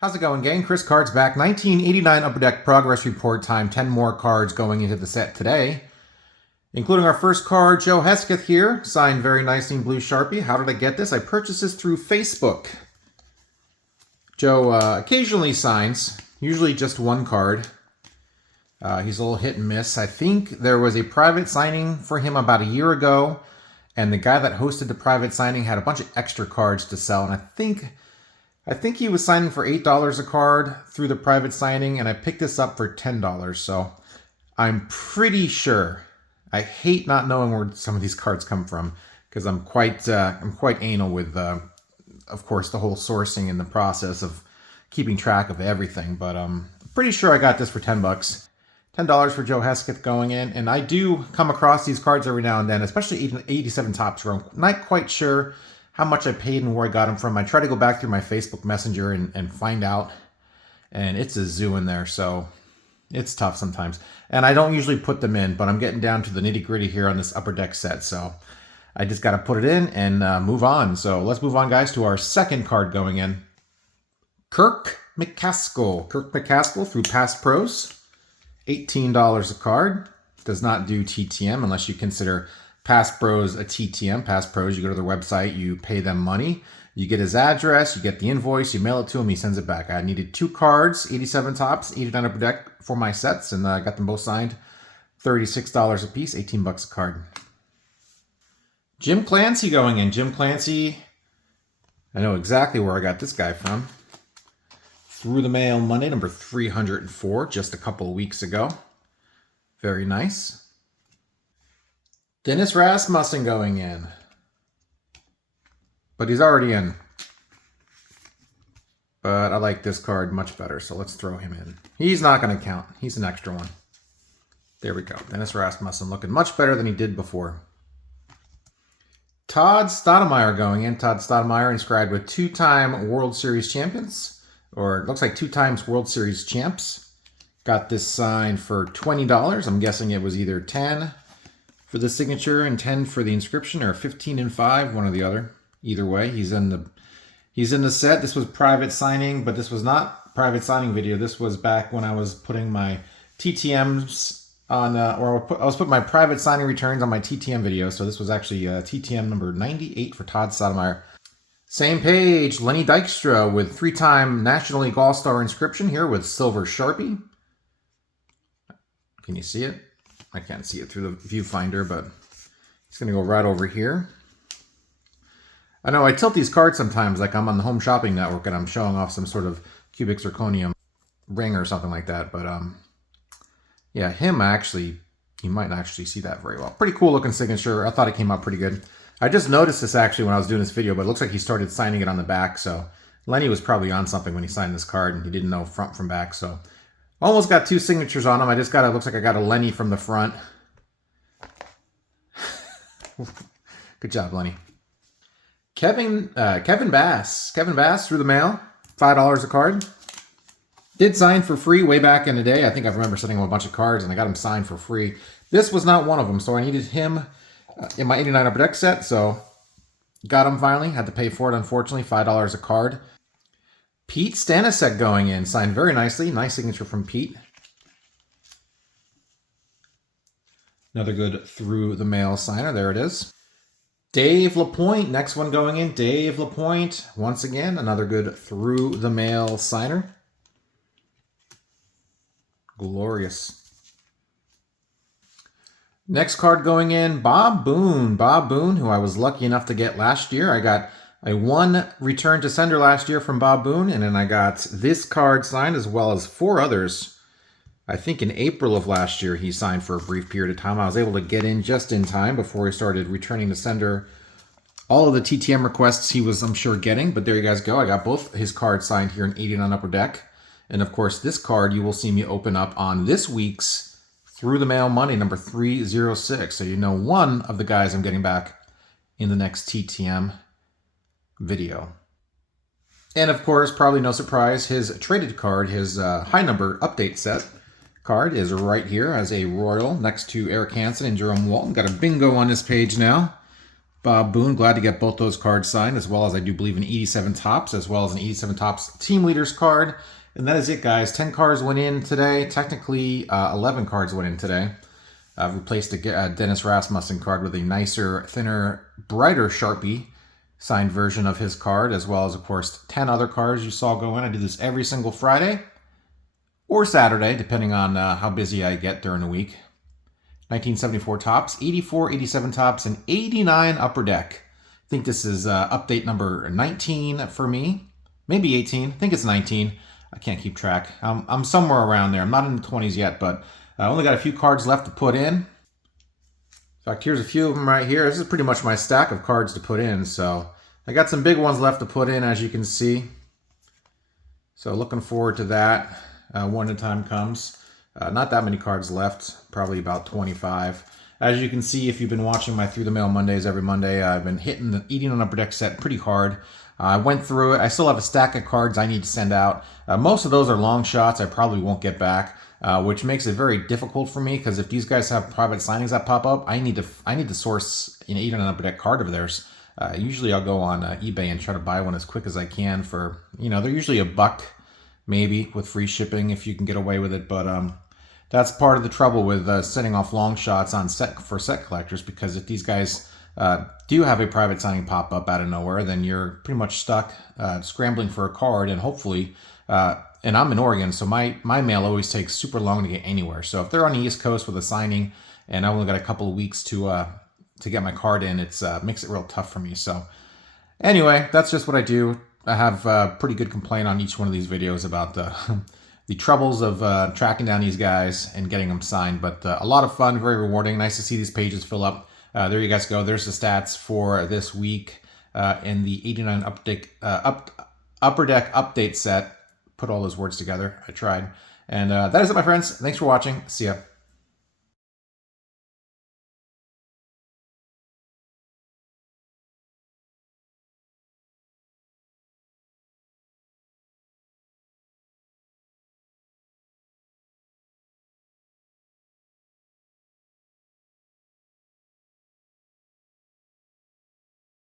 How's it going, gang? Chris Cards back. 1989 Upper Deck Progress Report time. 10 more cards going into the set today, including our first card, Joe Hesketh here, signed very nicely in blue Sharpie. How did I get this? I purchased this through Facebook. Joe occasionally signs, usually just one card. He's a little hit and miss. I think there was a private signing for him about a year ago, and the guy that hosted the private signing had a bunch of extra cards to sell, and I think he was signing for $8 a card through the private signing, and I picked this up for $10. So I'm pretty sure. I hate not knowing where some of these cards come from because I'm quite anal with, of course, the whole sourcing and the process of keeping track of everything. But I'm pretty sure I got this for $10. $10 for Joe Hesketh going in, and I do come across these cards every now and then, especially 87 Topps, where I'm not quite sure how much I paid and where I got them from. I try to go back through my Facebook Messenger and find out, and it's a zoo in there, so it's tough sometimes. And I don't usually put them in, but I'm getting down to the nitty-gritty here on this Upper Deck set, so I just got to put it in and move on. So let's move on, guys, to our second card going in. Kirk McCaskill. Kirk McCaskill through Past Pros. $18 a card. Does not do TTM unless you consider Past Pros a TTM. Past Pros, you go to their website, you pay them money, you get his address, you get the invoice, you mail it to him, he sends it back. I needed 2 cards, 87 Topps, 89 Upper Deck for my sets, and I got them both signed. $36 a piece, $18 a card. Jim Clancy going in. Jim Clancy, I know exactly where I got this guy from. Through the mail Monday, number 304, just a couple of weeks ago. Very nice. Dennis Rasmussen going in. But he's already in. But I like this card much better, so let's throw him in. He's not going to count. He's an extra one. There we go. Dennis Rasmussen looking much better than he did before. Todd Stoudemire going in. Todd Stoudemire inscribed with 2-time World Series champions. Or it looks like 2 times World Series champs. Got this signed for $20. I'm guessing it was either 10 for the signature and 10 for the inscription, or 15 and 5, one or the other. Either way, he's in the set. This was private signing, but this was not private signing video. This was back when I was putting my TTMs on, I was putting my private signing returns on my TTM video. So this was actually TTM number 98 for Todd Stoudemire. Same page, Lenny Dykstra with 3-time National League All-Star inscription here with silver Sharpie. Can you see it? I can't see it through the viewfinder, but it's going to go right over here. I know I tilt these cards sometimes like I'm on the Home Shopping Network and I'm showing off some sort of cubic zirconium ring or something like that. But yeah, you might not actually see that very well. Pretty cool looking signature. I thought it came out pretty good. I just noticed this actually when I was doing this video, but it looks like he started signing it on the back. So Lenny was probably on something when he signed this card and he didn't know front from back. So almost got 2 signatures on him. I just looks like I got a Lenny from the front. Good job, Lenny. Kevin Bass. Kevin Bass through the mail. $5 a card. Did sign for free way back in the day. I think I remember sending him a bunch of cards and I got him signed for free. This was not one of them, so I needed him in my 89 Upper Deck set, so got him finally. Had to pay for it, unfortunately. $5 a card. Pete Stanisek going in. Signed very nicely. Nice signature from Pete. Another good through the mail signer. There it is. Dave LaPointe. Next one going in. Dave LaPointe. Once again, another good through the mail signer. Glorious. Next card going in, Bob Boone. Bob Boone, who I was lucky enough to get last year. I got a 1 return to sender last year from Bob Boone, and then I got this card signed as well as 4 others. I think in April of last year he signed for a brief period of time. I was able to get in just in time before he started returning to sender all of the TTM requests he was, I'm sure, getting. But there you guys go. I got both his cards signed here in 89 Upper Deck. And of course, this card you will see me open up on this week's Through the Mail Monday, number 306. So you know one of the guys I'm getting back in the next TTM video. And of course, probably no surprise, his traded card, his high number update set card is right here as a Royal next to Eric Hansen and Jerome Walton. Got a bingo on this page now. Bob Boone, glad to get both those cards signed, as well as I do believe an 87 Topps, as well as an 87 Topps Team Leaders card. And that is it, guys. 10 cards went in today. Technically, 11 cards went in today. I've replaced a Dennis Rasmussen card with a nicer, thinner, brighter Sharpie signed version of his card, as well as, of course, 10 other cards you saw go in. I do this every single Friday or Saturday, depending on how busy I get during the week. 1974 Topps, 84, 87 Topps, and 89 Upper Deck. I think this is update number 19 for me. Maybe 18. I think it's 19. I can't keep track. I'm somewhere around there. I'm not in the 20s yet, but I only got a few cards left to put in. In fact, here's a few of them right here. This is pretty much my stack of cards to put in. So I got some big ones left to put in, as you can see. So looking forward to that when the time comes. Not that many cards left, probably about 25. As you can see, if you've been watching my Through the Mail Mondays every Monday, I've been hitting the 89 Upper Deck set pretty hard. I went through it. I still have a stack of cards I need to send out. Most of those are long shots I probably won't get back, which makes it very difficult for me, because if these guys have private signings that pop up, I need to source an 89 Upper Deck card of theirs. Usually I'll go on eBay and try to buy one as quick as I can for, they're usually $1 maybe with free shipping if you can get away with it, but that's part of the trouble with sending off long shots on for set collectors, because if these guys do have a private signing pop up out of nowhere, then you're pretty much stuck scrambling for a card, and hopefully, and I'm in Oregon, so my mail always takes super long to get anywhere. So if they're on the East Coast with a signing, and I only got a couple of weeks to get my card in, it makes it real tough for me. So anyway, that's just what I do. I have a pretty good complaint on each one of these videos about the troubles of tracking down these guys and getting them signed, but a lot of fun, very rewarding. Nice to see these pages fill up. There you guys go. There's the stats for this week in the 89 Upper Deck update set. Put all those words together. I tried. And that is it, my friends. Thanks for watching. See ya.